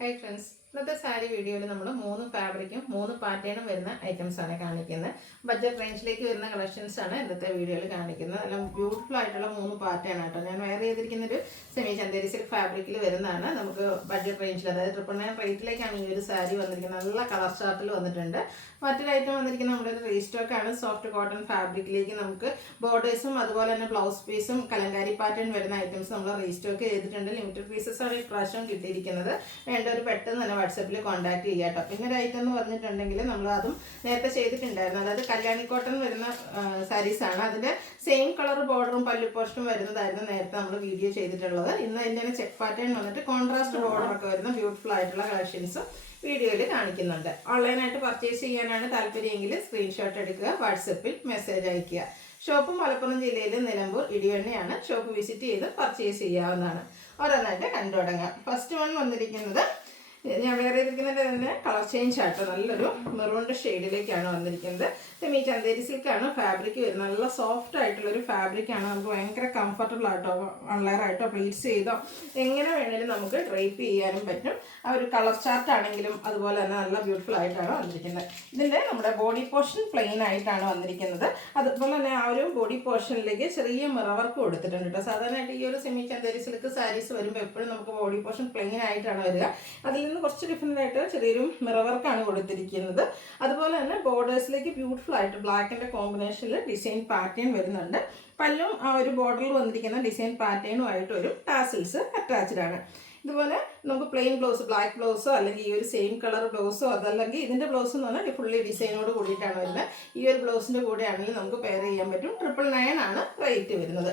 Hi friends, ഇന്നത്തെ സാരി വീഡിയോയിൽ നമ്മൾ 3 ഫാബ്രിക്കും 3 പാറ്റേണും വരുന്ന ഐറ്റംസ് ആണ് കാണിക്കുന്നത്. ബഡ്ജറ്റ് റേഞ്ചിലേക്ക് വരുന്ന കളക്ഷൻസ് ആണ് ഇന്നത്തെ വീഡിയോയിൽ കാണിക്കുന്നത്. എല്ലാം ബ്യൂട്ടിഫുൾ ആയിട്ടുള്ള 3 പാറ്റേൺ ആട്ടോ. ഞാൻ വെയർ ചെയ്തിരിക്കുന്ന ഒരു സെമി ചന്തേരി സിൽക്ക് ഫാബ്രിക്കിൽ വരുന്നതാണ്. നമുക്ക് ബഡ്ജറ്റ് റേഞ്ചിൽ, അതായത് 999 റേറ്റിലേക്കാണ് ഈ ഒരു സാരി വന്നിരിക്കുന്നത്. നല്ല കളർ ചാർട്ടിൽ വന്നിട്ടുണ്ട്. മറ്റൊരു ഐറ്റം വന്നിരിക്കുന്നത് നമ്മുടെ ഒരു റീസ്റ്റോക്ക് ആണ്. സോഫ്റ്റ് കോട്ടൺ ഫാബ്രിക്കിലേക്ക് നമുക്ക് ബോർഡേഴ്സും അതുപോലെ തന്നെ ബ്ലൗസ് പീസും കലങ്കാരി പാറ്റേൺ വരുന്ന ഐറ്റംസ് നമ്മൾ റീസ്റ്റോക്ക് ചെയ്തിട്ടുണ്ട്. ലിമിറ്റഡ് പീസസ് ആണ് ഈ പ്രാവശ്യം കിട്ടിയിരിക്കുന്നത്. വേണ്ടവർ പെട്ടെന്ന് തന്നെ വാട്സപ്പിൽ കോൺടാക്ട് ചെയ്യുക കേട്ടോ. പിന്നെ ഒരു ഐറ്റം എന്ന് പറഞ്ഞിട്ടുണ്ടെങ്കിൽ നമ്മൾ അതും നേരത്തെ ചെയ്തിട്ടുണ്ടായിരുന്നു. അതായത് കല്യാണി കോട്ടൺ വരുന്ന സാരീസാണ്. അതിൻ്റെ സെയിം കളർ ബോർഡറും പല്ലു പോസ്റ്റും വരുന്നതായിരുന്നു നേരത്തെ നമ്മൾ വീഡിയോ ചെയ്തിട്ടുള്ളത്. ഇന്ന് അതിൻ്റെ ചെക്ക് പാറ്റേൺ വന്നിട്ട് കോൺട്രാസ്റ്റ് ബോർഡറൊക്കെ വരുന്ന ബ്യൂട്ടിഫുൾ ആയിട്ടുള്ള കളക്ഷൻസും വീഡിയോയിൽ കാണിക്കുന്നുണ്ട്. ഓൺലൈനായിട്ട് പർച്ചേസ് ചെയ്യാനാണ് താല്പര്യമെങ്കിൽ സ്ക്രീൻഷോട്ട് എടുക്കുക, വാട്സപ്പിൽ മെസ്സേജ് അയയ്ക്കുക. ഷോപ്പ് മലപ്പുറം ജില്ലയിൽ നിലമ്പൂർ ഇടിവണ്ണയാണ്. ഷോപ്പ് വിസിറ്റ് ചെയ്ത് പർച്ചേസ് ചെയ്യാവുന്നതാണ്. ഓരോന്നായിട്ട് കണ്ടു തുടങ്ങാം. ഫസ്റ്റ് വൺ വന്നിരിക്കുന്നത് ഞാൻ വേറെ ചെയ്തിരിക്കുന്നതിൻ്റെ തന്നെ കളർ ചേഞ്ച് ആട്ടോ. നല്ലൊരു മെറൂണിൻ്റെ ഷെയ്ഡിലേക്കാണ് വന്നിരിക്കുന്നത്. സെമി ചന്തേരി സിൽക്കാണ് ഫാബ്രിക് വരുന്നത്. നല്ല സോഫ്റ്റ് ആയിട്ടുള്ളൊരു ഫാബ്രിക്കാണ്. നമുക്ക് ഭയങ്കര കംഫർട്ടബിൾ ആയിട്ടോ, അൺലെയർ ആയിട്ടോ പ്ലീറ്റ്സ് ചെയ്തോ എങ്ങനെ വേണമെങ്കിലും നമുക്ക് ഡ്രൈപ്പ് ചെയ്യാനും പറ്റും. ആ ഒരു കളർ ചാർട്ട് ആണെങ്കിലും അതുപോലെ തന്നെ നല്ല ബ്യൂട്ടിഫുൾ ആയിട്ടാണ് വന്നിരിക്കുന്നത്. ഇതിൻ്റെ നമ്മുടെ ബോഡി പോർഷൻ പ്ലെയിൻ ആയിട്ടാണ് വന്നിരിക്കുന്നത്. അതുപോലെ തന്നെ ആ ഒരു ബോഡി പോർഷനിലേക്ക് ചെറിയ മിറർ വർക്ക് കൊടുത്തിട്ടുണ്ട് കേട്ടോ. സാധാരണയായിട്ട് ഈ ഒരു സെമി ചന്തേരി സിൽക്ക് സാരീസ് വരുമ്പോൾ എപ്പോഴും നമുക്ക് ബോഡി പോർഷൻ പ്ലെയിൻ ആയിട്ടാണ് വരിക. അതിൽ നിന്ന് കുറച്ച് ഡിഫറെൻ്റ് ആയിട്ട് ചെറിയൊരു മിറർ വർക്കാണ് കൊടുത്തിരിക്കുന്നത്. അതുപോലെ തന്നെ ബോർഡേഴ്സിലേക്ക് ബ്യൂട്ടിഫുൾ ആയിട്ട് ബ്ലാക്കിൻ്റെ കോമ്പിനേഷനിൽ ഡിസൈൻ പാറ്റേൺ വരുന്നുണ്ട്. പല്ലും ആ ഒരു ബോർഡറിൽ വന്നിരിക്കുന്ന ഡിസൈൻ പാറ്റേണുമായിട്ട് ഒരു ടാസിൽസ് അറ്റാച്ച്ഡ് ആണ്. ഇതുപോലെ നമുക്ക് പ്ലെയിൻ ബ്ലൗസ്, ബ്ലാക്ക് ബ്ലൗസോ അല്ലെങ്കിൽ ഈ ഒരു സെയിം കളർ ബ്ലൗസോ, അതല്ലെങ്കിൽ ഇതിൻ്റെ ബ്ലൗസ് എന്ന് പറഞ്ഞാൽ ഫുള്ളി ഡിസൈനോട് കൂടിയിട്ടാണ് വരുന്നത്. ഈ ഒരു ബ്ലൗസിൻ്റെ കൂടെ ആണെങ്കിൽ നമുക്ക് പെയർ ചെയ്യാൻ പറ്റും. 999 ആണ് റേറ്റ് വരുന്നത്.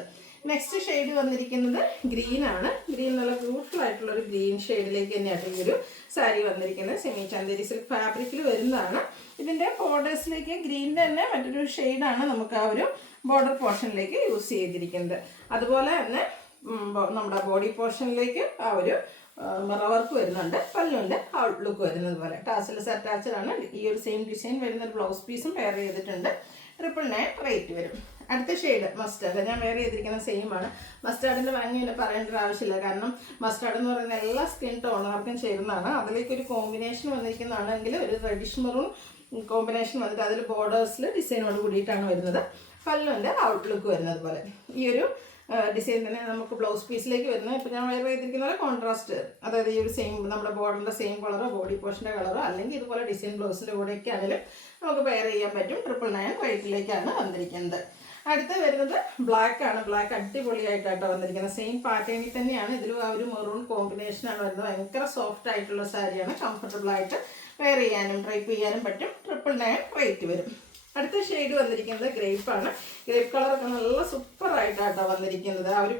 നെക്സ്റ്റ് ഷെയ്ഡ് വന്നിരിക്കുന്നത് ഗ്രീൻ ആണ്. ഗ്രീൻ നല്ല ബ്യൂട്ടിഫുൾ ആയിട്ടുള്ള ഒരു ഗ്രീൻ ഷെയ്ഡിലേക്ക് തന്നെയാണ് ഈ ഒരു സാരി വന്നിരിക്കുന്നത്. സെമി ചന്തേരി സിൽക്ക് ഫാബ്രിക്കിൽ വരുന്നതാണ്. ഇതിൻ്റെ ബോർഡേഴ്സിലേക്ക് ഗ്രീനിൻ്റെ തന്നെ മറ്റൊരു ഷെയ്ഡാണ് നമുക്ക് ആ ഒരു ബോർഡർ പോർഷനിലേക്ക് യൂസ് ചെയ്തിരിക്കുന്നത്. അതുപോലെ തന്നെ നമ്മുടെ ബോഡി പോർഷനിലേക്ക് ആ ഒരു മിറർ വർക്ക് വരുന്നുണ്ട്. പല്ലുവിൻ്റെ ഔട്ട്ലുക്ക് വരുന്നത് പോലെ ടാസൽസ് അറ്റാച്ച്ഡ് ആണ്. ഈ ഒരു സെയിം ഡിസൈൻ വരുന്ന ഒരു ബ്ലൗസ് പീസും പെയർ ചെയ്തിട്ടുണ്ട്. 999 റേറ്റ് വരും. അടുത്ത ഷെയ്ഡ് മസ്റ്റാർഡ്. ഞാൻ വേറെ ചെയ്തിരിക്കുന്ന സെയിം ആണ്. മസ്റ്റാർഡിൻ്റെ ഭംഗി പിന്നെ പറയേണ്ട ഒരു ആവശ്യമില്ല. കാരണം മസ്റ്റാർഡ് എന്ന് പറയുന്ന എല്ലാ സ്കിൻ ടോണുകൾക്കും ചേരുന്നതാണ്. അതിലേക്കൊരു കോമ്പിനേഷൻ വന്നിരിക്കുന്നതാണെങ്കിൽ ഒരു റെഡിഷ് മെറൂൺ കോമ്പിനേഷൻ വന്നിട്ട് അതിൽ ബോർഡേഴ്സിൽ ഡിസൈനോട് കൂടിയിട്ടാണ് വരുന്നത്. പല്ലുവിൻ്റെ ഔട്ട്ലുക്ക് വരുന്നത് പോലെ ഈ ഒരു ഡിസൈൻ തന്നെ നമുക്ക് ബ്ലൗസ് പീസിലേക്ക് വരുന്നത്. ഇപ്പോൾ ഞാൻ വേറെ ചെയ്തിരിക്കുന്നത് കോൺട്രാസ്റ്റ്, അതായത് ഈ ഒരു സെയിം നമ്മുടെ ബോർഡറിൻ്റെ സെയിം കളറോ ബോഡി പോർഷൻ്റെ കളറോ അല്ലെങ്കിൽ ഇതുപോലെ ഡിസൈൻ ബ്ലൗസിൻ്റെ കൂടെയൊക്കെ ആണെങ്കിലും നമുക്ക് പെയർ ചെയ്യാൻ പറ്റും. 999 റേറ്റിലേക്കാണ് വന്നിരിക്കുന്നത്. അടുത്ത് വരുന്നത് ബ്ലാക്ക് ആണ്. ബ്ലാക്ക് അടിപൊളിയായിട്ടാട്ടോ വന്നിരിക്കുന്നത്. സെയിം പാറ്റേണിൽ തന്നെയാണ് ഇതിലും ആ ഒരു മെറൂൺ കോമ്പിനേഷനാണ് വരുന്നത്. ഭയങ്കര സോഫ്റ്റ് ആയിട്ടുള്ള സാരിയാണ്. കംഫർട്ടബിൾ ആയിട്ട് വെയർ ചെയ്യാനും ഡ്രൈപ്പ് ചെയ്യാനും പറ്റും. 999 റേറ്റ് വരും. അടുത്ത ഷെയ്ഡ് വന്നിരിക്കുന്നത് ഗ്രേപ്പാണ്. ഗ്രേപ്പ് കളറൊക്കെ നല്ല സൂപ്പറായിട്ടാട്ടോ വന്നിരിക്കുന്നത്. ആ ഒരു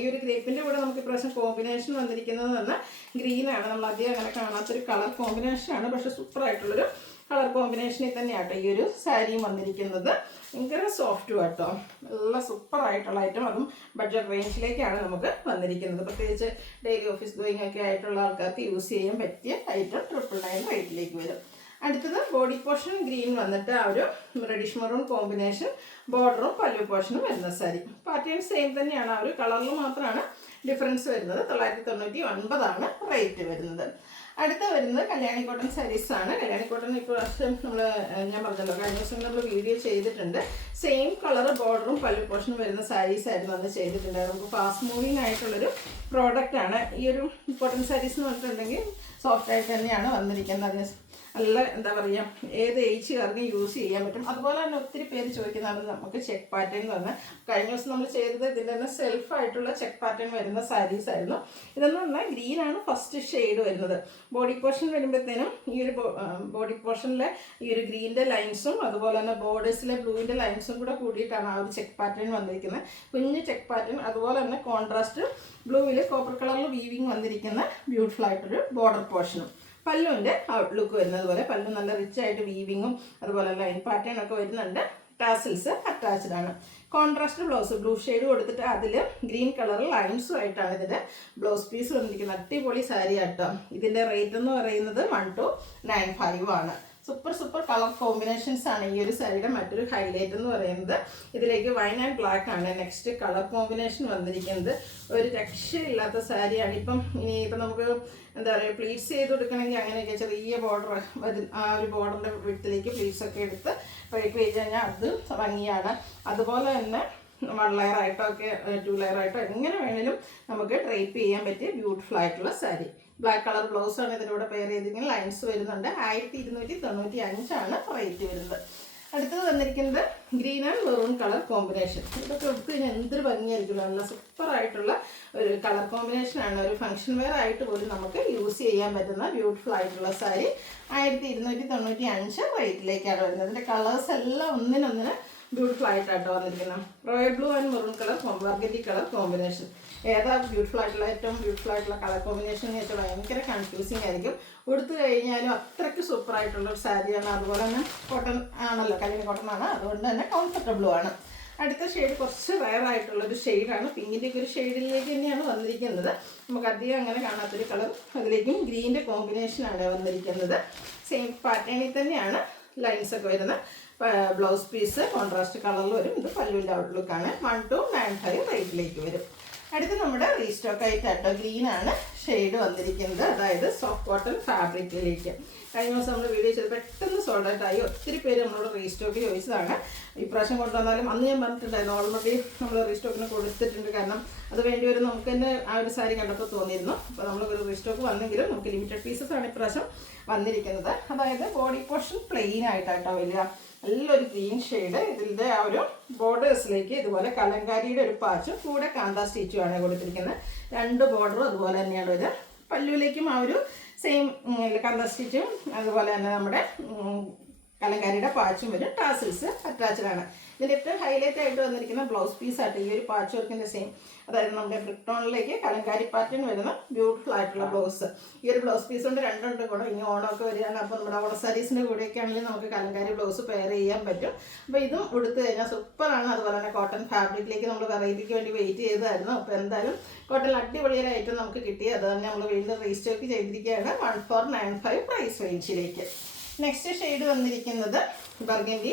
ഈ ഒരു ഗ്രേപ്പിൻ്റെ കൂടെ നമുക്ക് ഇപ്രാവശ്യം കോമ്പിനേഷൻ വന്നിരിക്കുന്നത് പറഞ്ഞാൽ ഗ്രീനാണ്. നമ്മൾ അധികം അങ്ങനെ കാണാത്തൊരു കളർ കോമ്പിനേഷനാണ്. പക്ഷേ സൂപ്പറായിട്ടുള്ളൊരു കളർ കോമ്പിനേഷനിൽ തന്നെയാട്ടോ ഈ ഒരു സാരിയും വന്നിരിക്കുന്നത്. ഭയങ്കര സോഫ്റ്റും ആട്ടോ. നല്ല സൂപ്പറായിട്ടുള്ള ഐറ്റം. അതും ബഡ്ജറ്റ് റേഞ്ചിലേക്കാണ് നമുക്ക് വന്നിരിക്കുന്നത്. പ്രത്യേകിച്ച് ഡെയിലി ഓഫീസ് ഗോയിങ് ഒക്കെ ആയിട്ടുള്ള ആൾക്കാർക്ക് യൂസ് ചെയ്യാൻ പറ്റിയ ഐറ്റം 999 റേറ്റിലേക്ക് വരും. അടുത്തത് ബോഡി പോർഷൻ ഗ്രീൻ വന്നിട്ട് ആ ഒരു റെഡിഷ് മെറൂൺ കോമ്പിനേഷൻ ബോർഡറും പല്ലു പോർഷനും വരുന്ന സാരി. പാറ്റേൺ സെയിം തന്നെയാണ്. ആ ഒരു കളറിൽ മാത്രമാണ് ഡിഫറൻസ് വരുന്നത്. 999 ആണ് റേറ്റ് വരുന്നത്. അടുത്ത വരുന്നത് കല്യാണി കോട്ടൺ സാരീസാണ്. കല്യാണി കോട്ടൺ ഇപ്പോൾ ഞാൻ പറഞ്ഞല്ലോ, കഴിഞ്ഞ ദിവസം നമ്മൾ വീഡിയോ ചെയ്തിട്ടുണ്ട്. സെയിം കളർ ബോർഡറും പല്ലു പോർഷനും വരുന്ന സാരീസ് ആയിരുന്നു അന്ന് ചെയ്തിട്ടുണ്ട്. നമുക്ക് ഫാസ്റ്റ് മൂവിങ് ആയിട്ടുള്ളൊരു പ്രോഡക്റ്റാണ് ഈ ഒരു കോട്ടൺ സാരീസ് എന്ന് പറഞ്ഞിട്ടുണ്ടെങ്കിൽ. സോഫ്റ്റ് ആയിട്ട് തന്നെയാണ് വന്നിരിക്കുന്നത്. അതിന് നല്ല എന്താ പറയുക, ഏത് ഏജുകാർക്കും യൂസ് ചെയ്യാൻ പറ്റും. അതുപോലെ തന്നെ ഒത്തിരി പേര് ചോദിക്കുന്നതാണ് നമുക്ക് ചെക്ക് പാറ്റേൺ എന്ന് പറഞ്ഞാൽ. കഴിഞ്ഞ ദിവസം നമ്മൾ ചെയ്തത് ഇതിൻ്റെ തന്നെ സെൽഫായിട്ടുള്ള ചെക്ക് പാറ്റേൺ വരുന്ന സാരീസ് ആയിരുന്നു. ഇതെന്ന് പറഞ്ഞാൽ ഗ്രീനാണ് ഫസ്റ്റ് ഷെയ്ഡ് വരുന്നത്. ബോഡി പോർഷൻ വരുമ്പോഴത്തേനും ഈ ഒരു ബോഡി പോർഷനിലെ ഈ ഒരു ഗ്രീനിൻ്റെ ലൈൻസും അതുപോലെ തന്നെ ബോർഡേഴ്സിലെ ബ്ലൂവിൻ്റെ ലൈൻസും കൂടെ കൂടിയിട്ടാണ് ആ ഒരു ചെക്ക് പാറ്റേൺ വന്നിരിക്കുന്നത്. കുഞ്ഞ് ചെക്ക് പാറ്റേൺ. അതുപോലെ തന്നെ കോൺട്രാസ്റ്റ് ബ്ലൂവിൽ കോപ്പർ കളറിൽ വീവിങ് വന്നിരിക്കുന്ന ബ്യൂട്ടിഫുൾ ആയിട്ടൊരു ബോർഡർ പോർഷനും. പല്ലുവിൻ്റെ ഔട്ട്ലുക്ക് വരുന്നത് പോലെ പല്ലു നല്ല റിച്ച് ആയിട്ട് വീവിങ്ങും അതുപോലെ ലൈൻ പാറ്റേൺ ഒക്കെ വരുന്നുണ്ട്. ടാസിൽസ് അറ്റാച്ച്ഡ് ആണ്. കോൺട്രാസ്റ്റ് ബ്ലൗസ് ബ്ലൂ ഷെയ്ഡ് കൊടുത്തിട്ട് അതിൽ ഗ്രീൻ കളർ ലൈൻസും ആയിട്ടാണ് ഇതിൻ്റെ ബ്ലൗസ് പീസ് വന്നിരിക്കുന്നത്. അടിപൊളി സാരി ആട്ടോ. ഇതിൻ്റെ റേറ്റ് എന്ന് പറയുന്നത് 1295 ആണ്. സൂപ്പർ കളർ കോമ്പിനേഷൻസ് ആണ് ഈ ഒരു സാരിയുടെ മറ്റൊരു ഹൈലൈറ്റ് എന്ന് പറയുന്നത്. ഇതിലേക്ക് വൈൻ ആൻഡ് ബ്ലാക്ക് ആണ് നെക്സ്റ്റ് കളർ കോമ്പിനേഷൻ വന്നിരിക്കുന്നത്. ഒരു രക്ഷയില്ലാത്ത സാരിയാണ്. ഇനിയിപ്പം നമുക്ക് എന്താ പറയുക, പ്ലീറ്റ്സ് ചെയ്ത് കൊടുക്കണമെങ്കിൽ അങ്ങനെയൊക്കെ ചെറിയ ബോർഡർ, ആ ഒരു ബോർഡറിൻ്റെ വിടത്തിലേക്ക് പ്ലീറ്റ്സ് ഒക്കെ എടുത്ത് റേപ്പ് ചെയ്ത് കഴിഞ്ഞാൽ അത് ഭംഗിയാണ്. അതുപോലെ തന്നെ 1 ലെയർ ആയിട്ടോ ഒക്കെ 2 ലെയർ ആയിട്ടോ എങ്ങനെ വേണേലും നമുക്ക് ഡ്രേപ്പ് ചെയ്യാൻ പറ്റിയ ബ്യൂട്ടിഫുൾ ആയിട്ടുള്ള സാരി. ബ്ലാക്ക് കളർ ബ്ലൗസാണ് ഇതിലൂടെ പെയർ ചെയ്തിരിക്കുന്നത്. ലൈൻസ് വരുന്നുണ്ട്. 1295 റേറ്റ് വരുന്നത്. അടുത്തത് വന്നിരിക്കുന്നത് green and maroon colour combination. ഇതൊക്കെ എടുത്ത് കഴിഞ്ഞാൽ എന്തൊരു ഭംഗിയായിരിക്കും. നല്ല സൂപ്പറായിട്ടുള്ള ഒരു കളർ കോമ്പിനേഷനാണ്. ഒരു ഫംഗ്ഷൻ വെയർ ആയിട്ട് പോലും നമുക്ക് യൂസ് ചെയ്യാൻ പറ്റുന്ന ബ്യൂട്ടിഫുൾ ആയിട്ടുള്ള സാരി 1295 റേറ്റിലേക്കാണ് വരുന്നത്. ഇതിൻ്റെ കളേഴ്സ് എല്ലാം ഒന്നിനൊന്നിന് ബ്യൂട്ടിഫുൾ ആയിട്ടാട്ടോ വന്നിരിക്കുന്നത്. Royal blue and maroon colour burgundy colour combination. ഏതാ ബ്യൂട്ടിഫുൾ ആയിട്ടുള്ള ഏറ്റവും ബ്യൂട്ടിഫുൾ ആയിട്ടുള്ള കളർ കോമ്പിനേഷൻ എന്ന് വെച്ചാൽ ഭയങ്കര കൺഫ്യൂസിങ് ആയിരിക്കും. ഉടുത്തു കഴിഞ്ഞാലും അത്രയ്ക്ക് സൂപ്പറായിട്ടുള്ള ഒരു സാരിയാണ്. അതുപോലെ തന്നെ കോട്ടൺ ആണല്ലോ, കല്ലിന് കോട്ടൺ ആണ്, അതുകൊണ്ട് തന്നെ കംഫർട്ടബിളും ആണ്. അടുത്ത ഷെയ്ഡ് കുറച്ച് റയർ ആയിട്ടുള്ളൊരു ഷെയ്ഡാണ്. പിങ്കിൻ്റെ ഒക്കെ ഒരു ഷെയ്ഡിലേക്ക് തന്നെയാണ് വന്നിരിക്കുന്നത്. നമുക്ക് അധികം അങ്ങനെ കാണാത്തൊരു കളർ. അതിലേക്കും ഗ്രീൻ്റെ കോമ്പിനേഷനാണ് വന്നിരിക്കുന്നത്. സെയിം പാറ്റേണിൽ തന്നെയാണ് ലൈൻസ് ഒക്കെ വരുന്നത്. ബ്ലൗസ് പീസ് കോൺട്രാസ്റ്റ് കളറിൽ വരും. ഇത് പല്ലുവിൻ്റെ ഔട്ട്ലുക്കാണ്. 1295 റേറ്റിലേക്ക് വരും. അടുത്ത് നമ്മുടെ റീസ്റ്റോക്ക് ആയിട്ടാട്ടോ ഗ്രീനാണ് ഷെയ്ഡ് വന്നിരിക്കുന്നത്. അതായത് സോഫ്റ്റ് കോട്ടൺ ഫാബ്രിക്കിലേക്ക്. കഴിഞ്ഞ ദിവസം നമ്മൾ വീഡിയോ ചെയ്ത് പെട്ടെന്ന് സോൾഡ് ഔട്ട് ആയി. ഒത്തിരി പേര് നമ്മളോട് റീസ്റ്റോക്ക് ചോദിച്ചതാണ്. ഇപ്രാവശ്യം കൊണ്ടുവന്നാലും അന്ന് ഞാൻ പറഞ്ഞിട്ടുണ്ടായിരുന്നു ഓൾറെഡി നമ്മൾ റീസ്റ്റോക്കിന് കൊടുത്തിട്ടുണ്ട്. കാരണം അത് വേണ്ടി വരും നമുക്ക് തന്നെ ആ ഒരു സാരി കണ്ടപ്പോൾ തോന്നിയിരുന്നു. അപ്പോൾ നമ്മൾ ഒരു റീസ്റ്റോക്ക് വന്നെങ്കിലും നമുക്ക് ലിമിറ്റഡ് പീസസ് ആണ് ഇപ്രാവശ്യം വന്നിരിക്കുന്നത്. അതായത് ബോഡി പോർഷൻ പ്ലെയിൻ ആയിട്ടാട്ടോ വരിക. നല്ലൊരു ഗ്രീൻ ഷെയ്ഡ്. ഇതിൻ്റെ ആ ഒരു ബോർഡേഴ്സിലേക്ക് ഇതുപോലെ കലങ്കാരിയുടെ ഒരു പാച്ചും കൂടെ കാന്താ സ്റ്റിച്ചുമാണ് കൊടുത്തിരിക്കുന്നത്. 2 ബോർഡറും അതുപോലെ തന്നെയാണ് വരിക. പല്ലുവിലേക്കും ആ ഒരു സെയിം കാന്താ സ്റ്റിച്ചും അതുപോലെ തന്നെ നമ്മുടെ കലങ്കാരിയുടെ പാച്ചും വരും. ടാസിൽസ് അറ്റാച്ച്ഡ് ആണ്. ഇതിൻ്റെ ഏറ്റവും ഹൈലൈറ്റ് ആയിട്ട് വന്നിരിക്കുന്ന ബ്ലൗസ് പീസായിട്ട് ഈ ഒരു പാച്ച് വർക്കിൻ്റെ സെയിം, അതായത് നമ്മുടെ ബ്രിക്ടോണിലേക്ക് കലങ്കാരി പാറ്റേൺ വരുന്ന ബ്യൂട്ടിഫുൾ ആയിട്ടുള്ള ബ്ലൗസ്. ഈ ഒരു ബ്ലൗസ് പീസ് കൊണ്ട് 2 കൂടെ ഇനി ഓണമൊക്കെ വരികയാണ്. അപ്പോൾ നമ്മുടെ ഓണ സാരീസിൻ്റെ കൂടെയൊക്കെ ആണെങ്കിലും നമുക്ക് കലങ്കാരി ബ്ലൗസ് പെയർ ചെയ്യാൻ പറ്റും. അപ്പോൾ ഇതും ഉടുത്ത് കഴിഞ്ഞാൽ സൂപ്പറാണ്. അതുപോലെ തന്നെ കോട്ടൺ ഫാബ്രിക്കിലേക്ക് നമ്മൾ വെറൈറ്റിക്ക് വേണ്ടി വെയിറ്റ് ചെയ്തായിരുന്നു. അപ്പോൾ എന്തായാലും കോട്ടൺ അടിപൊളിയൊരു ഐറ്റം നമുക്ക് കിട്ടി. അത് തന്നെ നമ്മൾ വീണ്ടും റീസ്റ്റോക്ക് ചെയ്തിരിക്കുകയാണ് 1495 പ്രൈസ് റേഞ്ചിലേക്ക്. നെക്സ്റ്റ് ഷെയ്ഡ് വന്നിരിക്കുന്നത് ബർഗൻഡി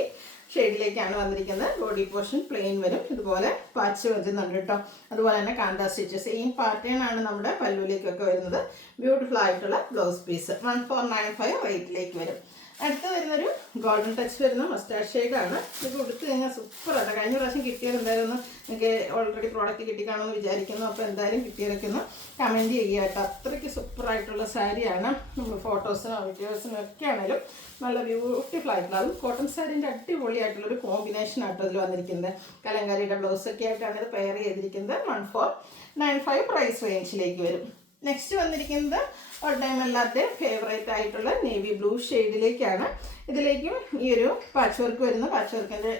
ഷെയ്ഡിലേക്കാണ് വന്നിരിക്കുന്നത്. ബോഡി പോർഷൻ പ്ലെയിൻ വരും. ഇതുപോലെ പാച്ച് വരുന്നുണ്ട് കേട്ടോ. അതുപോലെ തന്നെ കാന്താ സ്റ്റിച്ച് സെയിം പാറ്റേൺ ആണ് നമ്മുടെ പല്ലുവിലേക്കൊക്കെ വരുന്നത്. ബ്യൂട്ടിഫുൾ ആയിട്ടുള്ള ബ്ലൗസ് പീസ് 1495 റേറ്റിലേക്ക് വരും. അടുത്ത് വരുന്നൊരു ഗോൾഡൻ ടച്ച് വരുന്ന മസ്റ്റാർഡ് ഷെയ്ഡാണ്. ഇത് കൊടുത്തു കഴിഞ്ഞാൽ സൂപ്പറാണ്. കഴിഞ്ഞ പ്രാവശ്യം കിട്ടിയാൽ എന്തായാലും ഒന്ന് നിങ്ങൾക്ക് ഓൾറെഡി പ്രോഡക്റ്റ് കിട്ടിക്കാണമെന്ന് വിചാരിക്കുന്നു. അപ്പോൾ എന്തായാലും കിട്ടിയതൊക്കെ ഒന്ന് കമൻറ്റ് ചെയ്യുക കേട്ടോ. അത്രയ്ക്ക് സൂപ്പറായിട്ടുള്ള സാരിയാണ്. നമ്മൾ ഫോട്ടോസിനും വീഡിയോസിനും ഒക്കെ ആണെങ്കിലും നല്ല ബ്യൂട്ടിഫുൾ ആയിട്ടുള്ള, അതും കോട്ടൺ സാരീൻ്റെ അടിപൊളിയായിട്ടുള്ളൊരു കോമ്പിനേഷൻ ആട്ടോ ഇതിൽ വന്നിരിക്കുന്നത്. കലങ്കാരിയുടെ ബ്ലൗസൊക്കെ ആയിട്ടാണ് ഇത് പെയർ ചെയ്തിരിക്കുന്നത്. 1495 പ്രൈസ് റേഞ്ചിലേക്ക് വരും. നെക്സ്റ്റ് വന്നിരിക്കുന്നത് ഓൾ ടൈം എല്ലാവരുടെയും ഫേവറേറ്റ് ആയിട്ടുള്ള നേവി ബ്ലൂ ഷെയ്ഡിലേക്കാണ്. ഇതിലേക്കും ഈ ഒരു പാച്ച് വർക്ക് വരുന്ന പാച്ച് വർക്കിൻ്റെ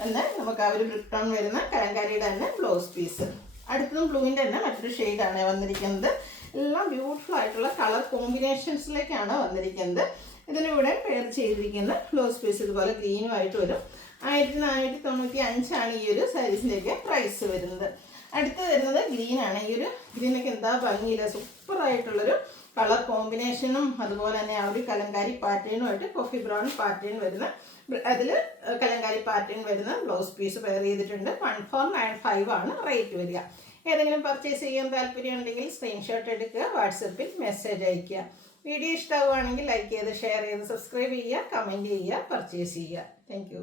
തന്നെ നമുക്ക് ആ ഒരു ബ്രിക്ടോൺ വരുന്ന കലങ്കാരിയുടെ തന്നെ ബ്ലൗസ് പീസ്. അടുത്തതും ബ്ലൂവിൻ്റെ തന്നെ മറ്റൊരു ഷെയ്ഡാണ് വന്നിരിക്കുന്നത്. എല്ലാം ബ്യൂട്ടിഫുൾ ആയിട്ടുള്ള കളർ കോമ്പിനേഷൻസിലേക്കാണ് വന്നിരിക്കുന്നത്. ഇതിലൂടെ പെയർ ചെയ്തിരിക്കുന്ന ബ്ലൗസ് പീസ് ഇതുപോലെ ഗ്രീനുമായിട്ട് വരും. 1495 ഈ ഒരു സാരീസിൻ്റെയൊക്കെ പ്രൈസ് വരുന്നത്. അടുത്ത് വരുന്നത് ഗ്രീനാണ്. ഈ ഒരു ഗ്രീനൊക്കെ എന്താ ഭംഗിയില്ല, സൂപ്പറായിട്ടുള്ളൊരു കളർ കോമ്പിനേഷനും അതുപോലെ തന്നെ ആ ഒരു കലങ്കാരി പാറ്റേണുമായിട്ട് കോഫി ബ്രൗൺ പാറ്റേൺ വരുന്ന, അതിൽ കലങ്കാരി പാറ്റേൺ വരുന്ന ബ്ലൗസ് പീസ് പെയർ ചെയ്തിട്ടുണ്ട്. 1495 റേറ്റ് വരിക. ഏതെങ്കിലും പർച്ചേസ് ചെയ്യാൻ താല്പര്യമുണ്ടെങ്കിൽ സ്ക്രീൻഷോട്ട് എടുക്കുക, വാട്സപ്പിൽ മെസ്സേജ് അയയ്ക്കുക. വീഡിയോ ഇഷ്ടമാവുകയാണെങ്കിൽ ലൈക്ക് ചെയ്ത് ഷെയർ ചെയ്ത് സബ്സ്ക്രൈബ് ചെയ്യുക, കമൻറ്റ് ചെയ്യുക, പർച്ചേസ് ചെയ്യുക. താങ്ക്